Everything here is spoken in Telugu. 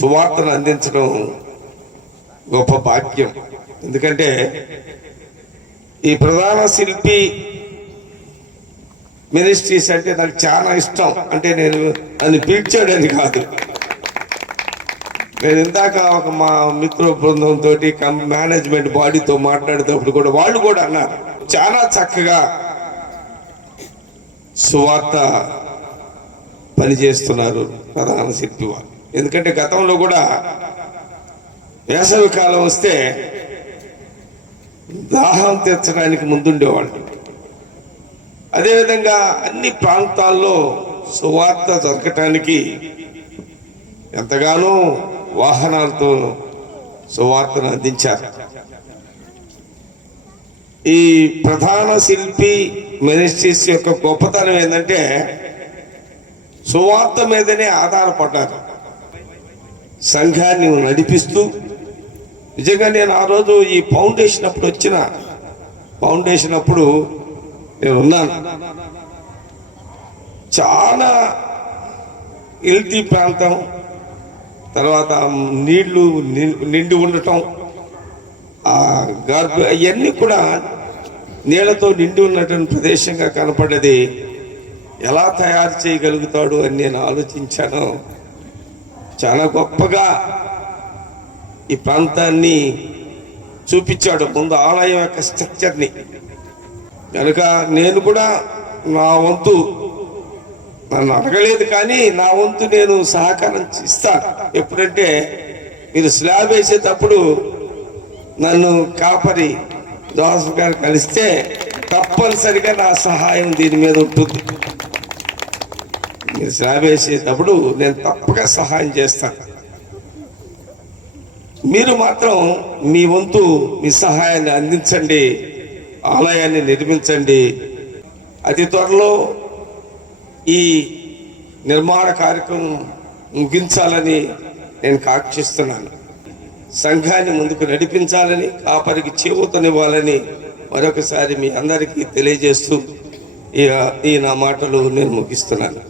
సువార్తను అందించడం గొప్ప భాగ్యం. ఎందుకంటే ఈ ప్రధాన శిల్పి మినిస్ట్రీస్ అంటే నాకు చాలా ఇష్టం. అంటే నేను నన్ను పిలిచాడని కాదు, నేను ఇందాక ఒక మా మిత్ర బృందంతో మేనేజ్మెంట్ బాడీతో మాట్లాడేటప్పుడు కూడా వాళ్ళు కూడా అన్నారు, చాలా చక్కగా సువార్త పనిచేస్తున్నారు ప్రధాన శిల్పి వారు. ఎందుకంటే గతంలో కూడా వేసవి కాలం వస్తే దాహం తీర్చడానికి ముందుండేవాళ్ళు. అదేవిధంగా అన్ని ప్రాంతాల్లో సువార్త దొరకటానికి ఎంతగానో వాహనాలతో సువార్తను అందించారు. ఈ ప్రధాన శిల్పి మినిస్ట్రీస్ యొక్క గొప్పతనం ఏంటంటే సువార్త మీదనే ఆధారపడ్డారు, సంఘాన్ని నడిపిస్తూ. నిజంగా నేను ఆ రోజు ఈ ఫౌండేషన్ అప్పుడు నేను ఉన్నాను. చాలా హెల్తీ ప్రాంతం, తర్వాత నీళ్లు నిండి ఉండటం, అవన్నీ కూడా నీళ్లతో నిండి ఉన్నటువంటి ప్రదేశంగా కనపడేది. ఎలా తయారు చేయగలుగుతాడు అని నేను ఆలోచించాను. చాలా గొప్పగా ఈ ప్రాంతాన్ని చూపించాడు, ముందు ఆలయం యొక్క స్ట్రక్చర్ని. కనుక నేను కూడా నా వంతు, నన్ను అడగలేదు కానీ నా వంతు నేను సహకారం ఇస్తాను. ఎప్పుడంటే మీరు స్లాబ్ వేసేటప్పుడు నన్ను కాపరి జోసఫ్ గారు కలిస్తే తప్పనిసరిగా నా సహాయం దీని మీద ఉంటుంది. మీరు స్లాబ్ వేసేటప్పుడు నేను తప్పక సహాయం చేస్తాను. మీరు మాత్రం మీ వంతు మీ సహాయాన్ని అందించండి, ఆలయాన్ని నిర్మించండి. అతి త్వరలో ఈ నిర్మాణ కార్యక్రమం ముగించాలని నేను కాంక్షిస్తున్నాను. సంఘాన్ని ముందుకు నడిపించాలని, కాపరికి చేయూతనివ్వాలని మరొకసారి మీ అందరికీ తెలియజేస్తూ ఈ నా మాటలు నేను ముగిస్తున్నాను.